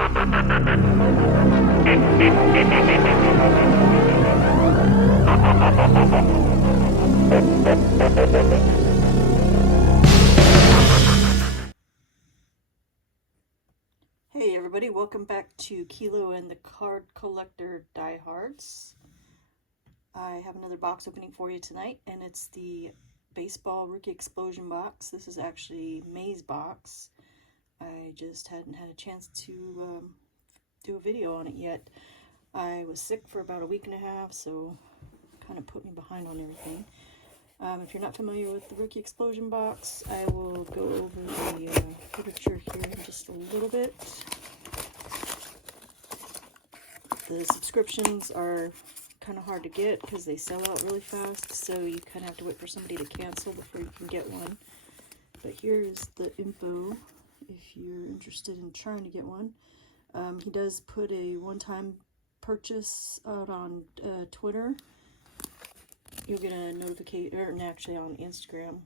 Hey everybody, welcome back to Kilo and the Card Collector Diehards. I have another box opening for you tonight, and it's the Baseball Rookie Explosion box. This is actually May's box. I just hadn't had a chance to do a video on it yet. I was sick for about a week and a half, so kind of put me behind on everything. If you're not familiar with the Rookie Explosion box, I will go over the literature here in just a little bit. The subscriptions are kind of hard to get because they sell out really fast, so you kind of have to wait for somebody to cancel before you can get one. But here is the info if you're interested in trying to get one. He does put a one-time purchase out on Twitter. You'll get a notification, or actually on Instagram.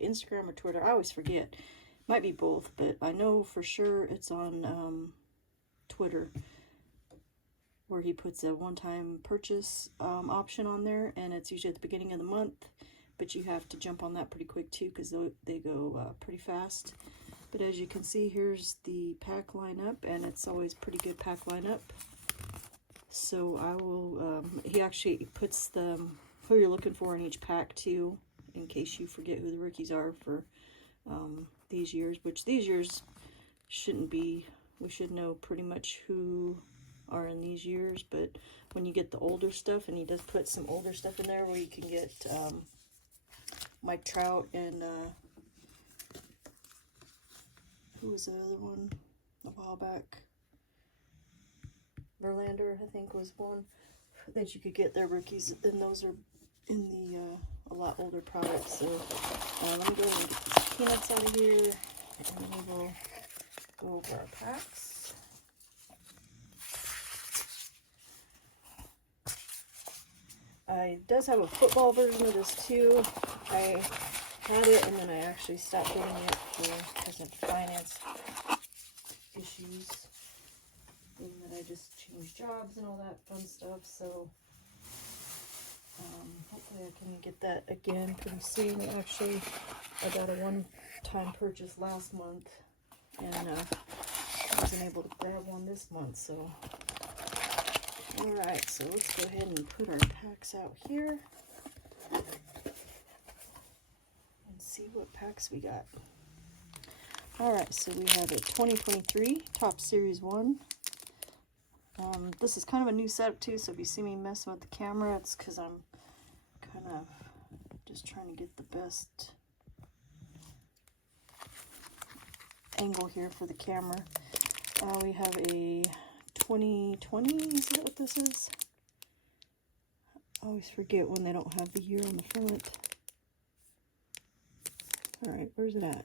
Instagram or Twitter, I always forget. Might be both, but I know for sure it's on Twitter, where he puts a one-time purchase option on there, and it's usually at the beginning of the month, but you have to jump on that pretty quick too, because they go pretty fast. But as you can see, here's the pack lineup, and it's always pretty good pack lineup. So I will, he actually puts who you're looking for in each pack too, in case you forget who the rookies are for these years, which these years shouldn't be. We should know pretty much who are in these years, but when you get the older stuff, and he does put some older stuff in there where you can get Mike Trout and who was the other one a while back? Verlander, I think, was one that you could get their rookies, and those are in the a lot older products. So let me go ahead and get these peanuts out of here, and we will go over our packs. It does have a football version of this too. I had it, and then I actually stopped getting it because of finance issues, and that I just changed jobs and all that fun stuff. So hopefully I can get that again pretty soon. Actually, I got a one-time purchase last month, and I wasn't able to grab one this month. So alright, so let's go ahead and put our packs out here and see what packs we got. Alright, so we have a 2023 Top Series 1. This is kind of a new setup too, so if you see me messing with the camera, it's because I'm kind of just trying to get the best angle here for the camera. We have a 2020, is that what this is? I always forget when they don't have the year on the front. Alright, where's it at?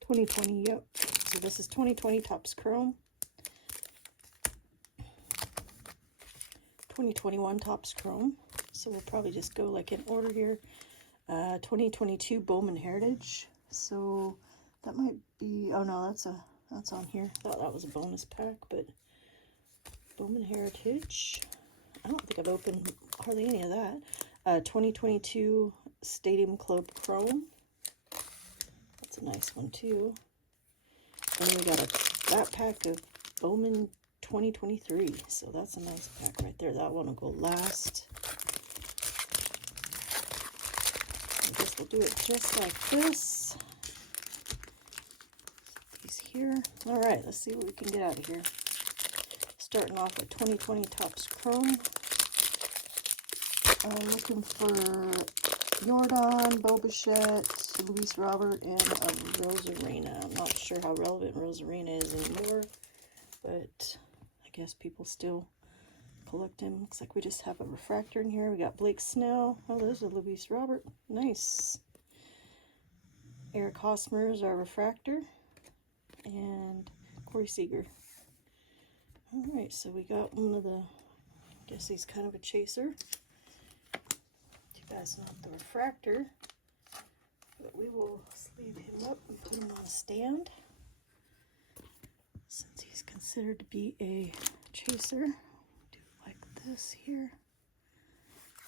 2020, yep. So this is 2020 Topps Chrome. 2021 Topps Chrome. So we'll probably just go like in order here. 2022 Bowman Heritage. So that might be, oh no, that's on here. I thought that was a bonus pack, but Bowman Heritage. I don't think I've opened hardly any of that. 2022 Stadium Club Chrome. That's a nice one too. And then we got that pack of Bowman 2023. So that's a nice pack right there. That one will go last. I guess we'll do it just like this. These here. Alright, let's see what we can get out of here. Starting off with 2020 Topps Chrome. I'm looking for Jordan, Bo Bichette, Luis Robert, and a Rosarina. I'm not sure how relevant Rosarina is anymore, but I guess people still collect him. Looks like we just have a refractor in here. We got Blake Snell. Oh, there's a Luis Robert. Nice. Eric Hosmer is our refractor. And Corey Seager. Alright, so we got one of the, I guess he's kind of a chaser. You guys not the refractor, but we will sleeve him up and on the stand. Since he's considered to be a chaser, do like this here.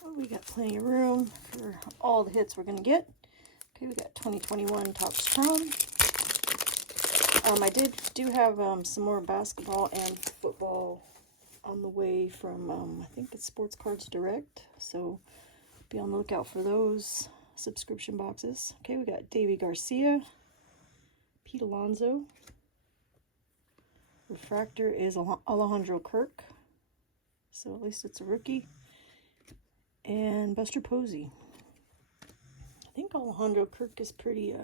Oh, we got plenty of room for all the hits we're going to get. Okay, we got 2021 Topps Chrome. I do have some more basketball and football on the way from, I think it's Sports Cards Direct. So be on the lookout for those subscription boxes. Okay, we got Davy Garcia, Pete Alonso. Refractor is Alejandro Kirk. So at least it's a rookie. And Buster Posey. I think Alejandro Kirk is pretty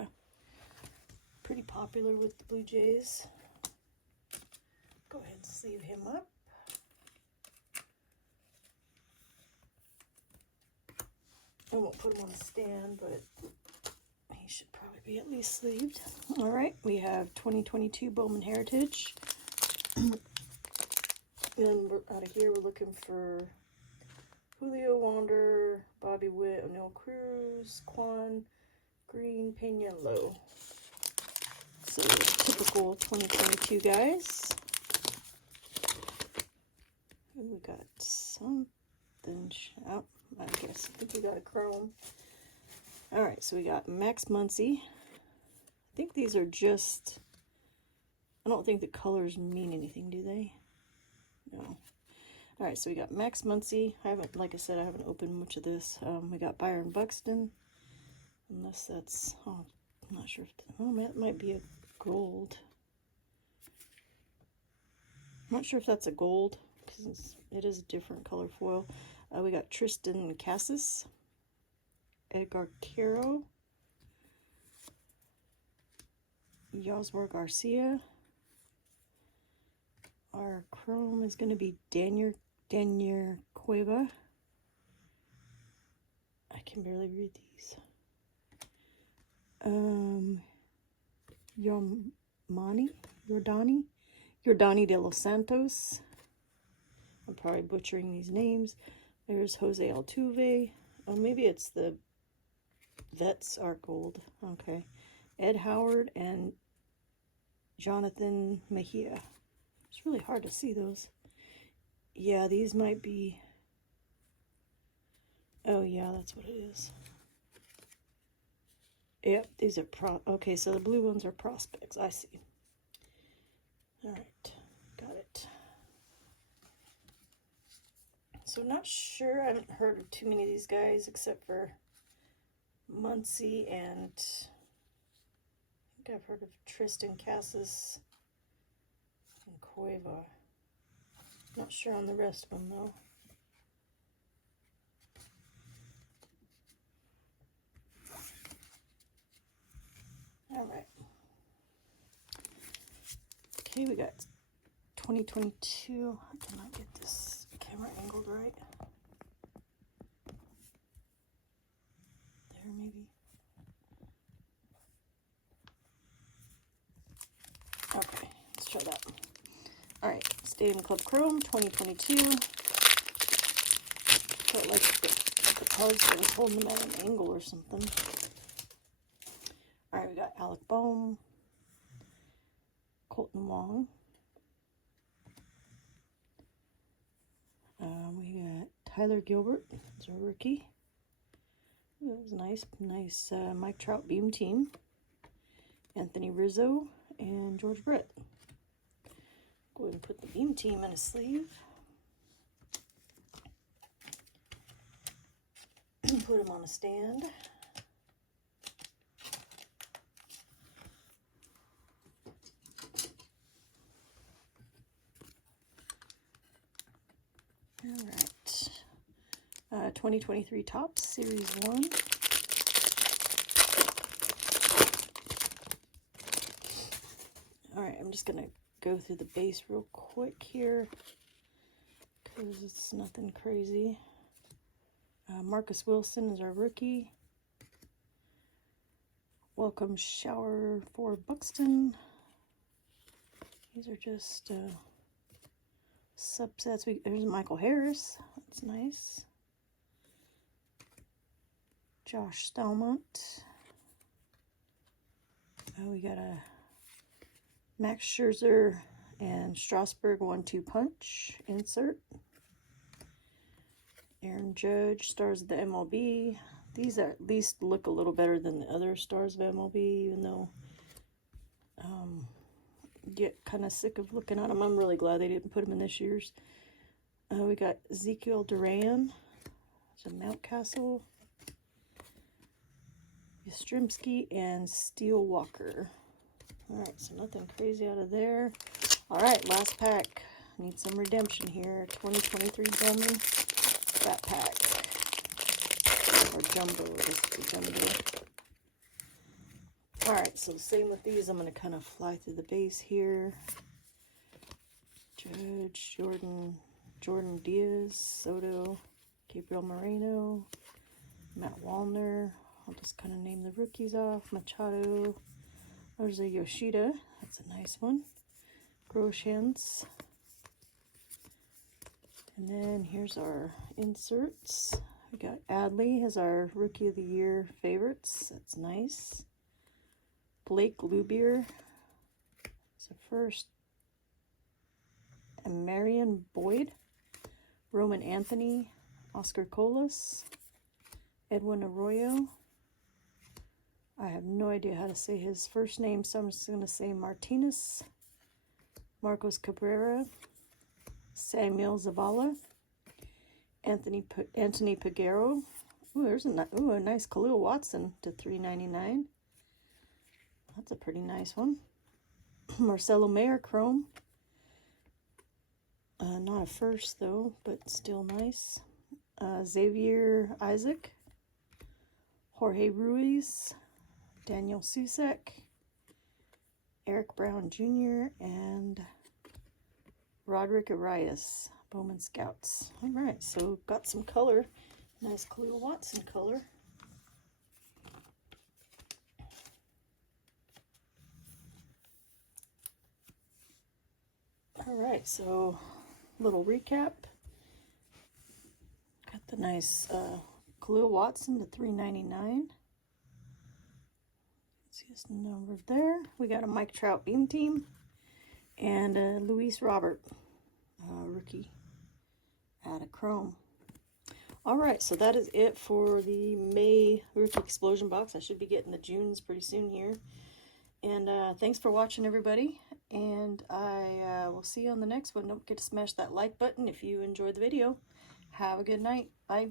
popular with the Blue Jays. Go ahead and sleeve him up. I won't put him on the stand, but he should probably be at least sleeved. All right, we have 2022 Bowman Heritage. And out of here, we're looking for Julio Wander, Bobby Witt, O'Neal Cruz, Quan, Green, Pena, Lowe. So typical 2022 guys. And we got something. Oh, I think we got a chrome. All right, so we got Max Muncy. I think these are just. I don't think the colors mean anything, do they? No. All right, so we got Max Muncy. Like I said, I haven't opened much of this. We got Byron Buxton. Unless that's, I'm not sure if that might be a gold. I'm not sure if that's a gold because it is a different color foil. We got Tristan Cassis, Edgar Quero, Yosmar Garcia. Our chrome is going to be Daniel Cueva. I can barely read these. Yordani de los Santos. I'm probably butchering these names. There's Jose Altuve. Oh, maybe it's the Vets are gold. Okay. Ed Howard and Jonathan Mejia. It's really hard to see those. Yeah, these might be. Oh, yeah, that's what it is. Yep, these are okay, so the blue ones are prospects. I see. All right, got it. So not sure. I haven't heard of too many of these guys except for Muncy and I think I've heard of Tristan Cassis and Cueva. Not sure on the rest of them though. All right. Okay, we got 2022. I cannot get this camera angled right. There, maybe. Okay, let's try that. All right, Stadium Club Chrome 2022. Felt like the cards I was holding them at an angle or something. All right, we got Alec Bohm, Colton Wong. We got Tyler Gilbert. It's a rookie. That was nice Mike Trout beam team. Anthony Rizzo and George Brett. Go ahead and put the beam team in a sleeve. Put him on a stand. All right. 2023 Topps Series 1. All right, I'm just going to go through the base real quick here because it's nothing crazy. Marcus Wilson is our rookie. Welcome Shower for Buxton. These are just subsets. There's Michael Harris. That's nice. Josh Stalmont. We got a Max Scherzer and Strasburg 1-2 punch insert. Aaron Judge, stars of the MLB. These at least look a little better than the other stars of MLB, even though get kind of sick of looking at them. I'm really glad they didn't put them in this year's. We got Ezekiel Duran, it's a Mountcastle, Yastrzemski, and Steele Walker. Alright, so nothing crazy out of there. Alright, last pack. Need some redemption here. 2023 Bowman fat pack. Or jumbo, I guess it's a jumbo. Alright, so same with these. I'm going to kind of fly through the base here. Judge, Jordan Diaz, Soto, Gabriel Moreno, Matt Wallner. I'll just kind of name the rookies off. Machado. There's a Yoshida. That's a nice one. Groshans. And then here's our inserts. We got Adley as our Rookie of the Year favorites. That's nice. Blake Lubier. It's a first. And Marion Boyd. Roman Anthony. Oscar Colas. Edwin Arroyo. I have no idea how to say his first name, so I'm just going to say Martinez. Marcos Cabrera. Samuel Zavala. Anthony Peguero. Ooh, there's a nice Khalil Watson to $3.99. That's a pretty nice one. Marcelo Mayer Chrome. Not a first though, but still nice. Xavier Isaac. Jorge Ruiz. Daniel Susek. Eric Brown Jr. and Roderick Arias. Bowman Scouts. Alright, so got some color. Nice Khalil Watson color. Alright, so little recap. Got the nice Khalil Watson to $3.99. See his number there. We got a Mike Trout Beam Team and a Luis Robert rookie out of Chrome. Alright, so that is it for the May Rookie Explosion box. I should be getting the Junes pretty soon here. And thanks for watching, everybody. And I will see you on the next one. Don't forget to smash that like button if you enjoyed the video. Have a good night. Bye.